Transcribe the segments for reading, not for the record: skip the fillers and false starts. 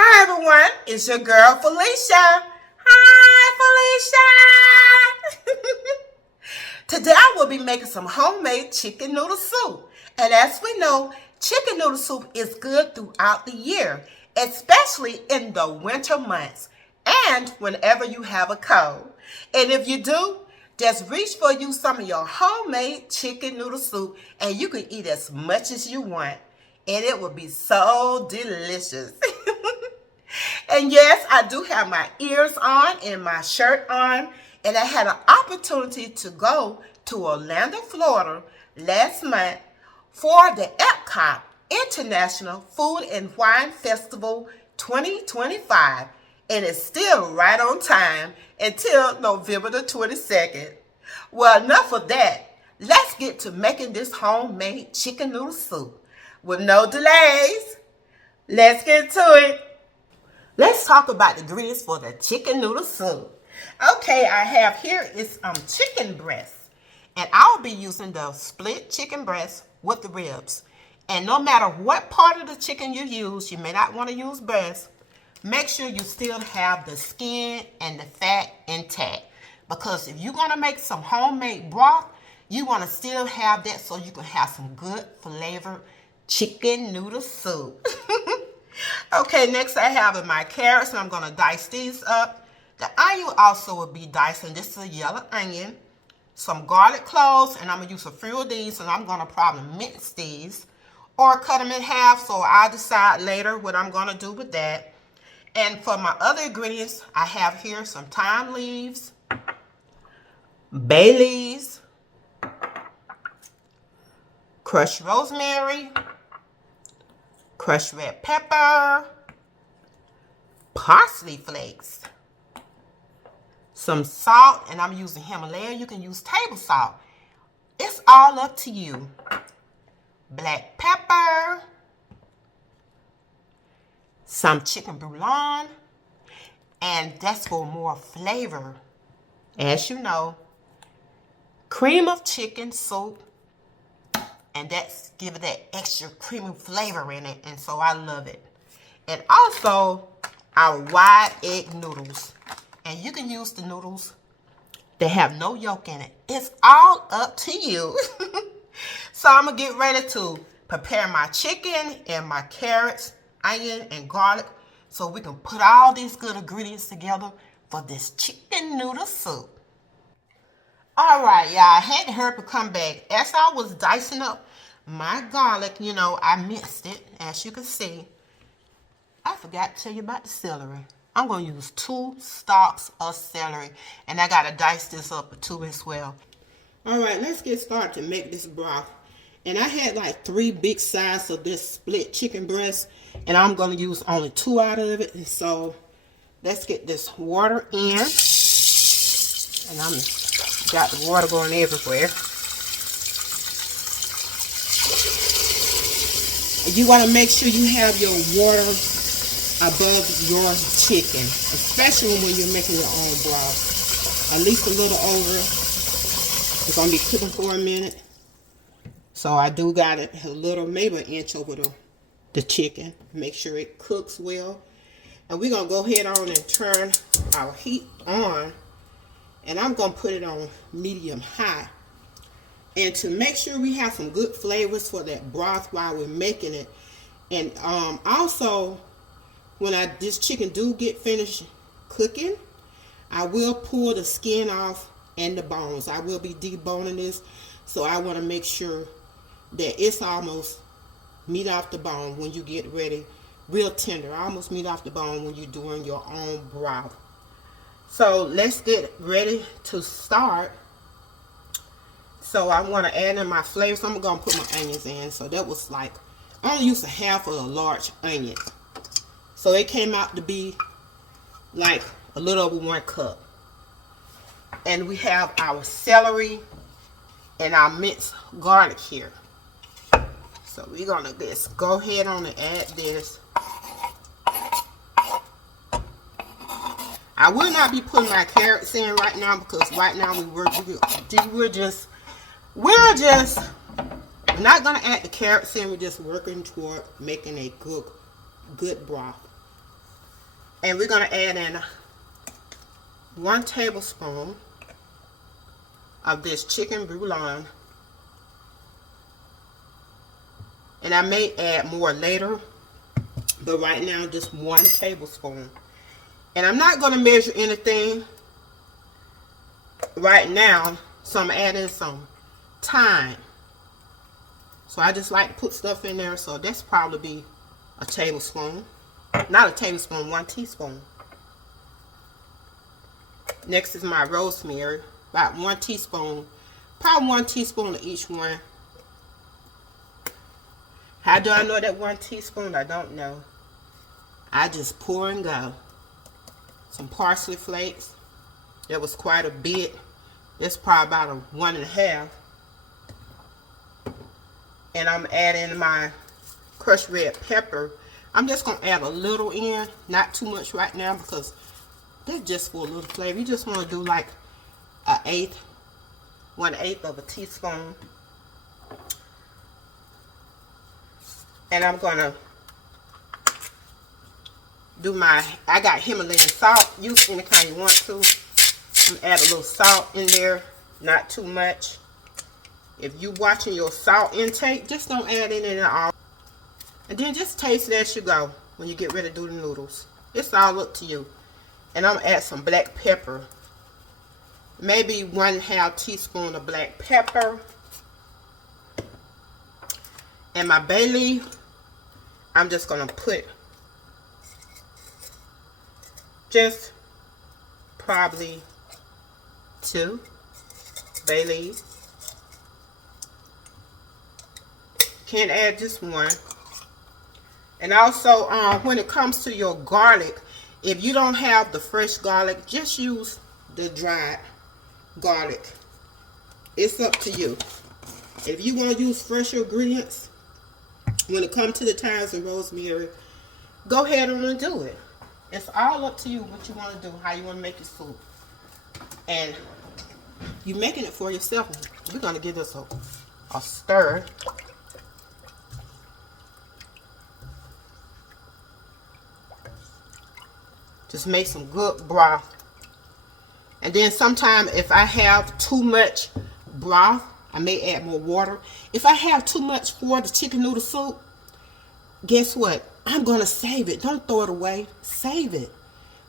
Hi everyone, it's your girl Felicia. Hi Felicia! Today I will be making some homemade chicken noodle soup. And as we know, chicken noodle soup is good throughout the year, especially in the winter months and whenever you have a cold. And if you do, just reach for you some of your homemade chicken noodle soup and you can eat as much as you want. And it will be so delicious. And yes, I do have my ears on and my shirt on. And I had an opportunity to go to Orlando, Florida last month for the Epcot International Food and Wine Festival 2025. And it's still right on time until November the 22nd. Well, enough of that. Let's get to making this homemade chicken noodle soup. With no delays, let's get to it. Let's talk about the ingredients for the chicken noodle soup. Okay, I have here is chicken breast. And I'll be using the split chicken breast with the ribs. And no matter what part of the chicken you use, you may not want to use breast, make sure you still have the skin and the fat intact. Because if you're going to make some homemade broth, you want to still have that so you can have some good flavored chicken noodle soup. Okay, next I have my carrots, and I'm going to dice these up. The onion also will be diced, and this is a yellow onion. Some garlic cloves, and I'm going to use a few of these, and I'm going to probably mince these or cut them in half, so I'll decide later what I'm going to do with that. And for my other ingredients, I have here some thyme leaves, bay leaves, crushed rosemary, crushed red pepper, parsley flakes, some salt, and I'm using Himalayan. You can use table salt. It's all up to you. Black pepper, some chicken bouillon, and that's for more flavor. As you know, cream of chicken soup, and that's giving that extra creamy flavor in it, and so I love it. And also our wide egg noodles, and you can use the noodles that have no yolk in it. It's all up to you. So I'm gonna get ready to prepare my chicken and my carrots, onion, and garlic, so we can put all these good ingredients together for this chicken noodle soup. All right, y'all, I had to hurry up and come back. As I was dicing up my garlic, you know, I minced it, as you can see. I forgot to tell you about the celery. I'm going to use 2 stalks of celery, and I got to dice this up too as well. All right, let's get started to make this broth. And I had like 3 big sizes of this split chicken breast, and I'm going to use only 2 out of it. And so let's get this water in, and I'm got the water going everywhere. You want to make sure you have your water above your chicken, especially when you're making your own broth. At least a little over. It's going to be cooking for a minute. So I do got it a little, maybe an inch over the chicken. Make sure it cooks well. And we're going to go ahead on and turn our heat on. And I'm going to put it on medium high. And to make sure we have some good flavors for that broth while we're making it. And also, when this chicken do get finished cooking, I will pull the skin off and the bones. I will be deboning this. So I want to make sure that it's almost meat off the bone when you get ready. Real tender. Almost meat off the bone when you're doing your own broth. So let's get ready to start. So I want to add in my flavors. I'm going to put my onions in. So that was like, I only used a half of a large onion. So it came out to be like a little over 1 cup. And we have our celery and our minced garlic here. So we're going to just go ahead on and add this. I will not be putting my carrots in right now because right now we're just not going to add the carrots in. We're just working toward making a good broth. And we're going to add in 1 tablespoon of this chicken bouillon. And I may add more later, but right now just 1 tablespoon. And I'm not going to measure anything right now, so I'm adding some thyme. So I just like to put stuff in there, so that's probably be a tablespoon. Not a tablespoon, 1 teaspoon. Next is my rosemary, about 1 teaspoon, probably 1 teaspoon of each one. How do I know that 1 teaspoon? I don't know. I just pour and go. Some parsley flakes. That was quite a bit. It's probably about a 1.5. And I'm adding my crushed red pepper. I'm just going to add a little in, not too much right now because that's just for a little flavor. You just want to do like 1/8 of a teaspoon. And I'm going to do I got Himalayan salt. Use any kind you want to. I'm going to add a little salt in there, not too much. If you're watching your salt intake, just don't add in it at all. And then just taste it as you go when you get ready to do the noodles. It's all up to you. And I'm going to add some black pepper. Maybe 1/2 teaspoon of black pepper. And my bay leaf, I'm just going to put just probably 2 bay leaves. Can't add just 1. And also, when it comes to your garlic, if you don't have the fresh garlic, just use the dried garlic. It's up to you. If you want to use fresh ingredients, when it comes to the thyme and rosemary, go ahead and do it. It's all up to you what you want to do, how you want to make your soup. And you're making it for yourself. You're going to give this a stir. Just make some good broth. And then sometimes if I have too much broth, I may add more water. If I have too much for the chicken noodle soup, guess what? I'm going to save it. Don't throw it away. Save it.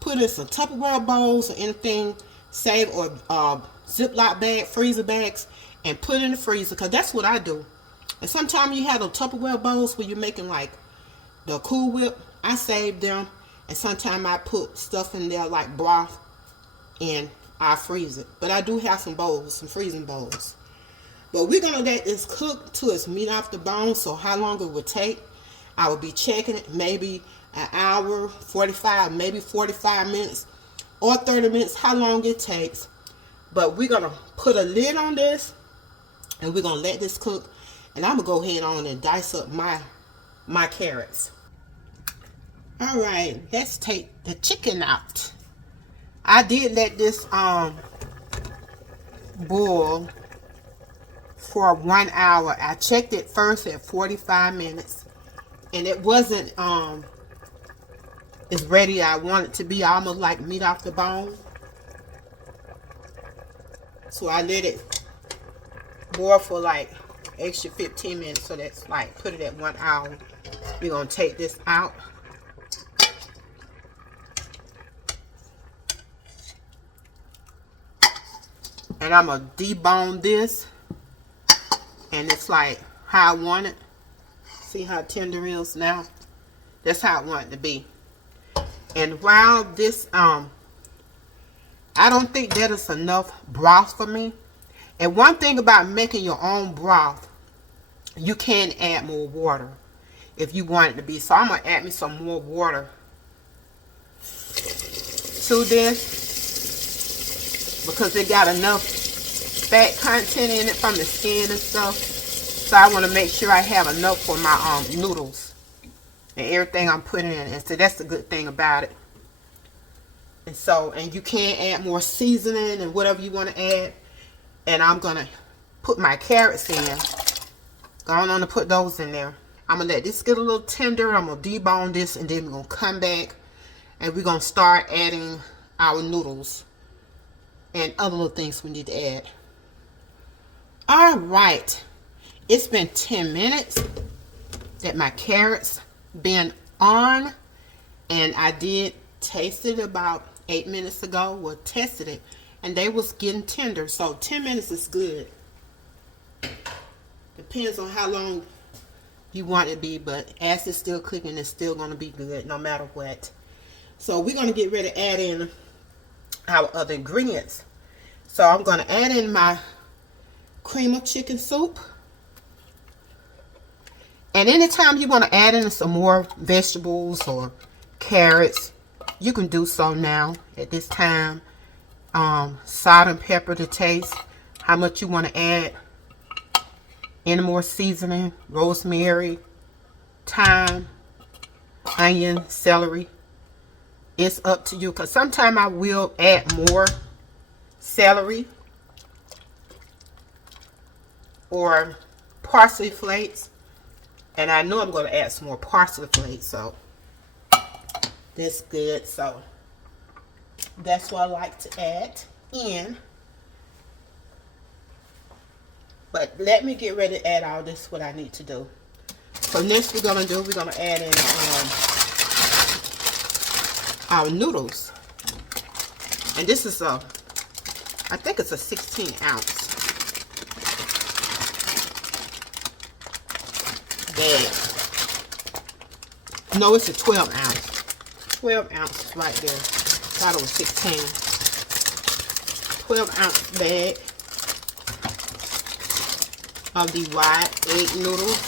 Put it in some Tupperware bowls or anything. Save or Ziploc bag, freezer bags, and put it in the freezer. Because that's what I do. And sometimes you have those Tupperware bowls where you're making like the Cool Whip. I save them. And sometimes I put stuff in there like broth and I freeze it. But I do have some bowls, some freezing bowls. But we're going to let this cook till it's meat off the bone. So how long it will take, I will be checking it. Maybe an hour, 45, maybe 45 minutes or 30 minutes, how long it takes. But we're going to put a lid on this and we're going to let this cook. And I'm going to go ahead on and dice up my carrots. All right, let's take the chicken out. I did let this boil for 1 hour. I checked it first at 45 minutes, and it wasn't as ready I want it to be, almost like meat off the bone. So I let it boil for like extra 15 minutes. So that's like put it at 1 hour. We're gonna take this out. And I'm going to debone this. And it's like how I want it. See how tender it is now? That's how I want it to be. And while this, I don't think that is enough broth for me. And one thing about making your own broth, you can add more water if you want it to be. So I'm going to add me some more water to this. Because it got enough fat content in it from the skin and stuff. So I want to make sure I have enough for my noodles and everything I'm putting in. And so that's the good thing about it. And so, and you can add more seasoning and whatever you want to add. And I'm going to put my carrots in. Going on to put those in there. I'm going to let this get a little tender. I'm going to debone this and then we're going to come back And we're going to start adding our noodles and other little things we need to add. All right. It's been 10 minutes that my carrots been on. And I did taste it about 8 minutes ago. Well, tested it. And they was getting tender. So 10 minutes is good. Depends on how long you want it to be. But as it's still cooking, it's still going to be good no matter what. So we're going to get ready to add in our other ingredients. So I'm going to add in my cream of chicken soup. And anytime you want to add in some more vegetables or carrots, you can do so now at this time. Salt and pepper to taste. How much you want to add. Any more seasoning, rosemary, thyme, onion, celery. It's up to you, because sometimes I will add more celery or parsley flakes, and I know I'm going to add some more parsley flakes, so that's good. So that's what I like to add in. But let me get ready to add all this, what I need to do. So next we're going to add in our noodles. And this is I think it's a 16 ounce bag. No, it's a 12 ounce. 12 ounces right there. Thought it was 16. 12 ounce bag of the wide egg noodles.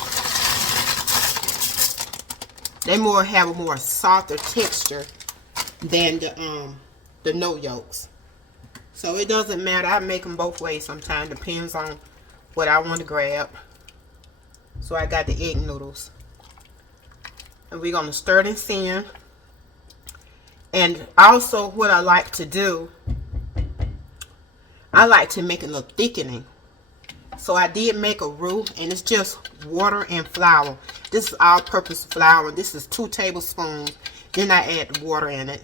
They have a more softer texture than the no yolks. So it doesn't matter. I make them both ways sometimes. Depends on what I want to grab. So I got the egg noodles. And we're going to stir this in. And also what I like to do, I like to make a little thickening. So I did make a roux, and it's just water and flour. This is all-purpose flour. This is 2 tablespoons. Then I add water in it.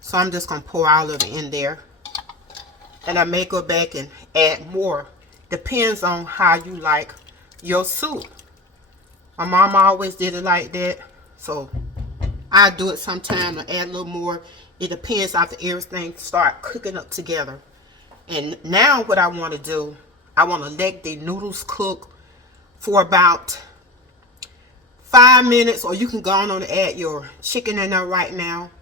So I'm just going to pour all of it in there. And I may go back and add more. Depends on how you like your soup. My mama always did it like that. So I do it sometime to add a little more. It depends after everything start cooking up together. And now what I want to do, I want to let the noodles cook for about 5 minutes. Or you can go on and add your chicken in there right now.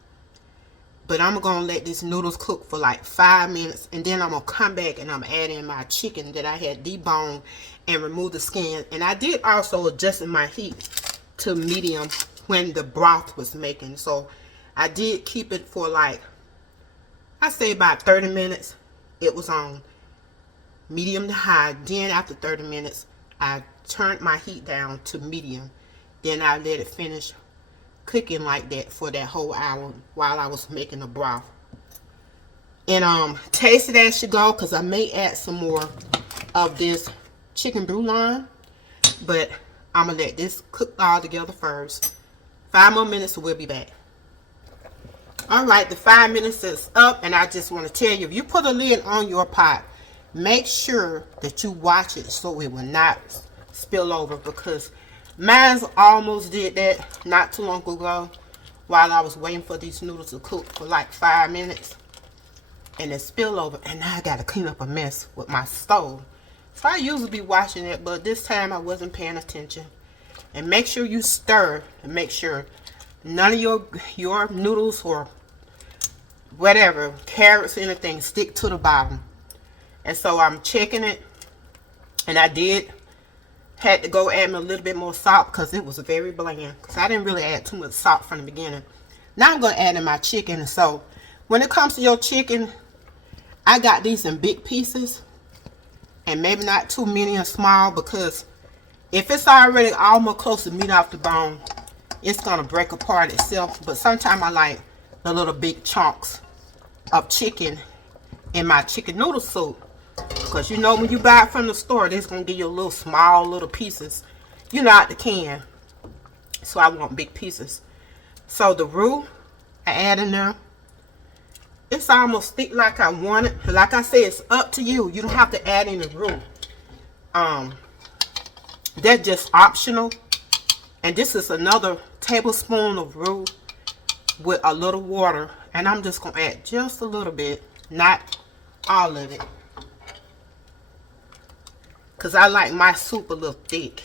But I'm going to let these noodles cook for like 5 minutes. And then I'm going to come back and I'm adding my chicken that I had deboned and remove the skin. And I did also adjust my heat to medium when the broth was making. So I did keep it for like, I say about 30 minutes. It was on medium to high. Then after 30 minutes, I turned my heat down to medium. Then I let it finish cooking like that for that whole hour while I was making the broth. And taste it as you go, because I may add some more of this chicken bouillon, but I'm gonna let this cook all together first. 5 more minutes and we'll be back. All right, the 5 minutes is up, and I just want to tell you, if you put a lid on your pot, make sure that you watch it so it will not spill over, because mine almost did that not too long ago while I was waiting for these noodles to cook for like 5 minutes, and it spilled over, and now I got to clean up a mess with my stove. So I usually be washing it, but this time I wasn't paying attention. And make sure you stir and make sure none of your noodles or whatever, carrots, anything, stick to the bottom. And so I'm checking it, and I had to go add me a little bit more salt because it was very bland, because I didn't really add too much salt from the beginning. Now I'm going to add in my chicken. And so when it comes to your chicken, I got these in big pieces, and maybe not too many and small, because if it's already almost close to meat off the bone, it's going to break apart itself. But sometimes I like the little big chunks of chicken in my chicken noodle soup, because you know when you buy it from the store, they're going to give you a little small little pieces, you know, out the can. So I want big pieces. So the roux I add in there. It's almost thick like I want it. Like I said, it's up to you. You don't have to add any roux. That's just optional. And this is another tablespoon of roux with a little water. And I'm just going to add just a little bit, not all of it. Because I like my soup a little thick.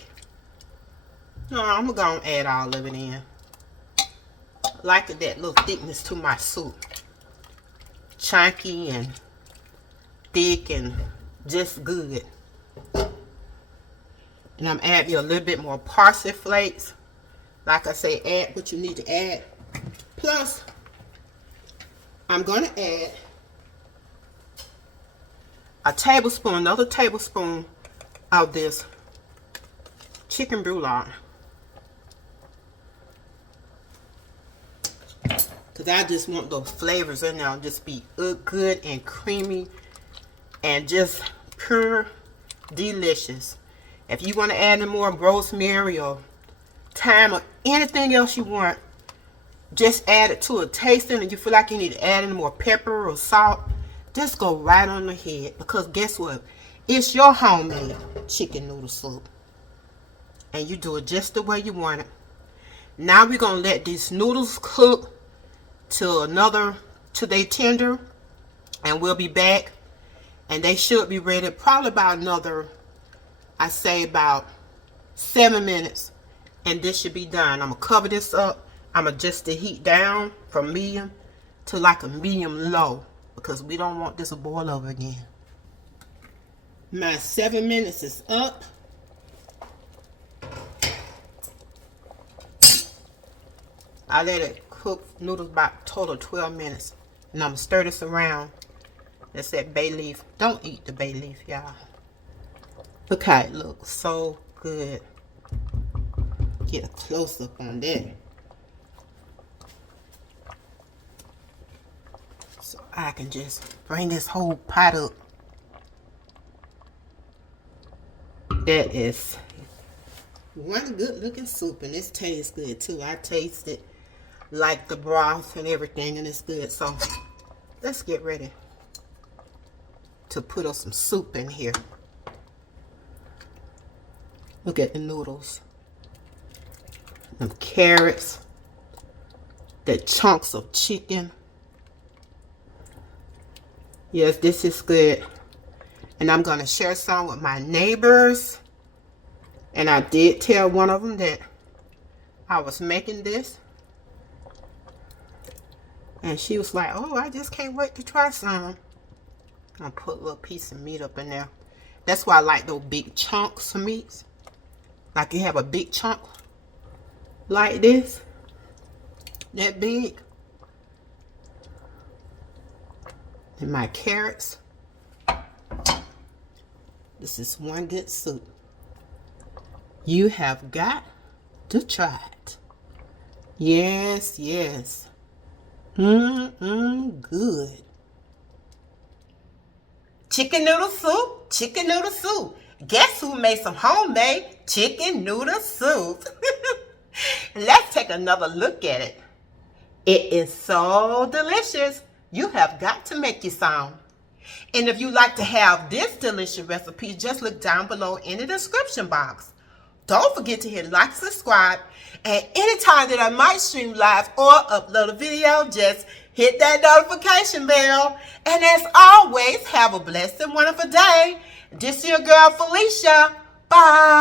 No, I'm going to add all of it in. Like that little thickness to my soup. Chunky and thick and just good. And I'm adding a little bit more parsley flakes. Like I say, add what you need to add. Plus, I'm going to add another tablespoon of this chicken brulee. Because I just want those flavors in there. Just be good and creamy. And just pure delicious. If you want to add in more rosemary or thyme or anything else you want, just add it to a tasting. And you feel like you need to add in more pepper or salt, just go right on ahead. Because guess what? It's your homemade chicken noodle soup. And you do it just the way you want it. Now we're going to let these noodles cook till they tender, and we'll be back. And they should be ready probably about another, I say about 7 minutes, and this should be done. I'm gonna cover this up. I'm gonna adjust the heat down from medium to like a medium low, because we don't want this to boil over again. My 7 minutes is up. I let it cook noodles about total 12 minutes. And I'm going to stir this around. That's that bay leaf. Don't eat the bay leaf, y'all. Look how it looks. So good. Get a close-up on that. So I can just bring this whole pot up. That is one good looking soup, and this tastes good too. I taste it like the broth and everything, and it's good. So let's get ready to put us some soup in here. Look at the noodles, them carrots, the chunks of chicken. Yes, this is good. And I'm going to share some with my neighbors. And I did tell one of them that I was making this. And she was like, oh, I just can't wait to try some. I'm going to put a little piece of meat up in there. That's why I like those big chunks of meats. Like you have a big chunk like this. That big. And my carrots. This is one good soup. You have got to try it. Yes, yes. Good. Chicken noodle soup, chicken noodle soup. Guess who made some homemade chicken noodle soup? Let's take another look at it. It is so delicious. You have got to make you some. And if you'd like to have this delicious recipe, just look down below in the description box. Don't forget to hit like, subscribe, and anytime that I might stream live or upload a video, just hit that notification bell. And as always, have a blessed and wonderful day. This is your girl, Felicia. Bye.